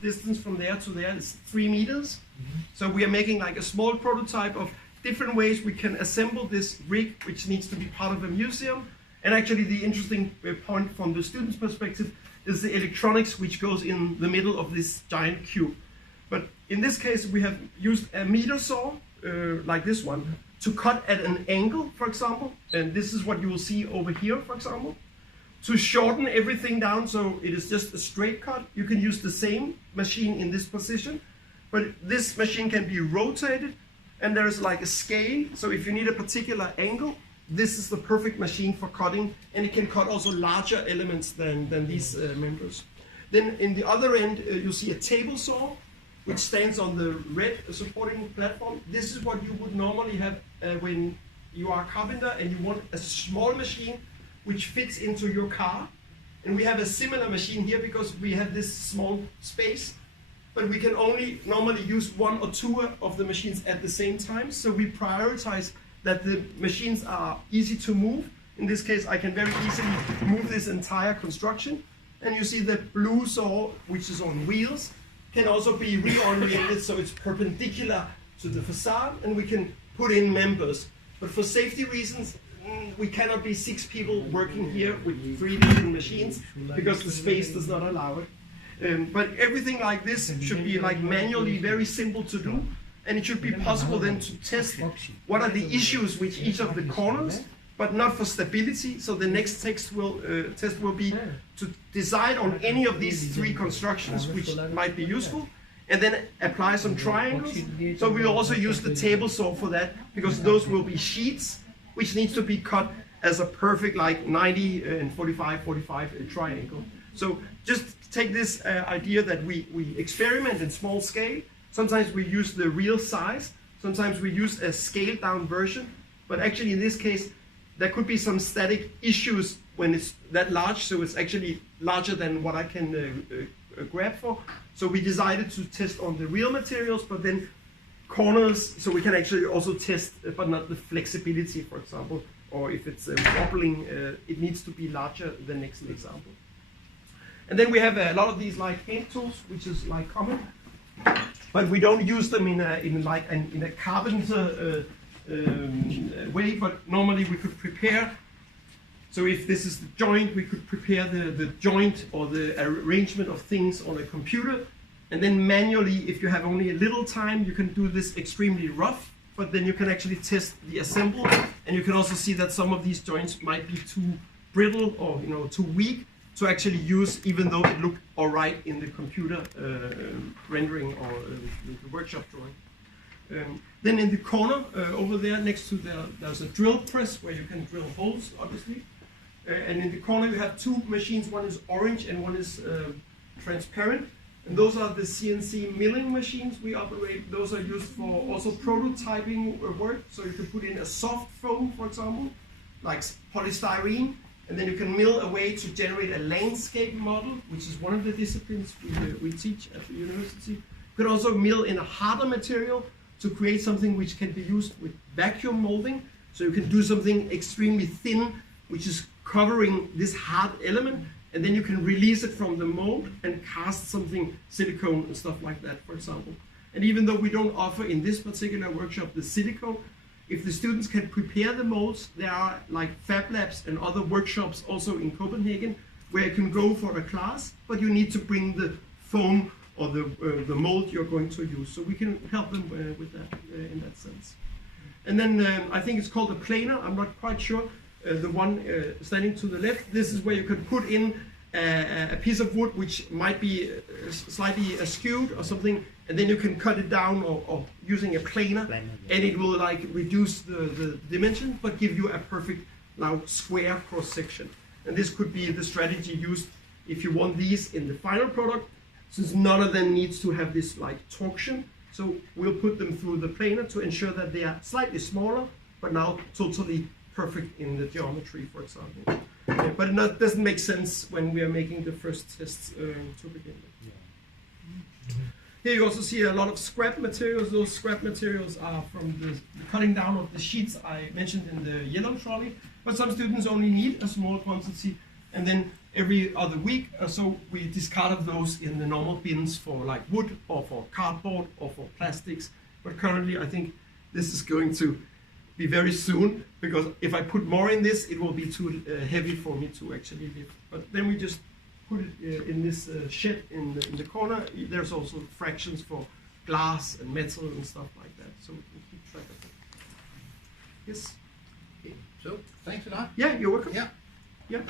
distance from there to there is 3 meters. So we are making like a small prototype of different ways we can assemble this rig, which needs to be part of a museum. And actually the interesting point from the student's perspective is the electronics which goes in the middle of this giant cube. But in this case we have used a meter saw, like this one, to cut at an angle, for example. And this is what you will see over here, for example. To shorten everything down so it is just a straight cut, you can use the same machine in this position. But this machine can be rotated, and there's like a scale. So if you need a particular angle, this is the perfect machine for cutting, and it can cut also larger elements than these members. Then in the other end, you see a table saw, which stands on the red supporting platform. This is what you would normally have when you are a carpenter and you want a small machine which fits into your car. And we have a similar machine here because we have this small space, but we can only normally use 1 or 2 of the machines at the same time. So we prioritize that the machines are easy to move. In this case, I can very easily move this entire construction. And you see the blue saw, which is on wheels, can also be reoriented so it's perpendicular to the facade, and we can put in members. But for safety reasons, we cannot be 6 people working here with 3 different machines because the space does not allow it. But everything like this should be like manually very simple to do, and it should be possible then to test what are the issues with each of the corners, but not for stability. So the next test will be to decide on any of these 3 constructions which might be useful, and then apply some triangles. So we also use the table saw for that, because those will be sheets which needs to be cut as a perfect like 90 and 45 triangle. So just take this idea that we experiment in small scale. Sometimes we use the real size, sometimes we use a scaled down version, but actually in this case there could be some static issues when it's that large, so it's actually larger than what I can grab for. So we decided to test on the real materials, but then corners, so we can actually also test, but not the flexibility, for example, or if it's wobbling, it needs to be larger than next example. And then we have a lot of these like hand tools, which is like common, but we don't use them in a carpenter way. But normally we could prepare. So if this is the joint, we could prepare the joint or the arrangement of things on a computer. And then manually, if you have only a little time, you can do this extremely rough, but then you can actually test the assemble. And you can also see that some of these joints might be too brittle or too weak to actually use, even though it looked all right in the computer rendering or the workshop drawing. Then in the corner over there, next to there's a drill press where you can drill holes, obviously. And in the corner you have 2 machines. One is orange and one is transparent. And those are the CNC milling machines we operate. Those are used for also prototyping work. So you can put in a soft foam, for example, like polystyrene, and then you can mill away to generate a landscape model, which is one of the disciplines we teach at the university. You can also mill in a harder material to create something which can be used with vacuum molding. So you can do something extremely thin, which is covering this hard element, and then you can release it from the mold and cast something silicone and stuff like that, for example. And even though we don't offer in this particular workshop the silicone, if the students can prepare the molds, there are like fab labs and other workshops also in Copenhagen where you can go for a class, but you need to bring the foam or the mold you're going to use. So we can help them with that in that sense. And then I think it's called a planer, I'm not quite sure. The one standing to the left, this is where you can put in a piece of wood which might be slightly askewed or something, and then you can cut it down or using a planer, and it will like reduce the dimension but give you a perfect now square cross section. And this could be the strategy used if you want these in the final product, since none of them needs to have this like torsion. So we'll put them through the planer to ensure that they are slightly smaller but now totally perfect in the geometry, for example. But it doesn't make sense when we are making the first tests to begin with. Here you also see a lot of scrap materials. Those scrap materials are from the cutting down of the sheets I mentioned in the yellow trolley. But some students only need a small quantity, and then every other week or so we discard those in the normal bins for like wood or for cardboard or for plastics. But currently I think this is going to be very soon, because if I put more in this, it will be too heavy for me to actually lift. But then we just put it in this shed in the corner. There's also fractions for glass and metal and stuff like that, so we can keep track of it. Yes. Okay. So thanks a lot. Yeah, you're welcome. Yeah. Yeah.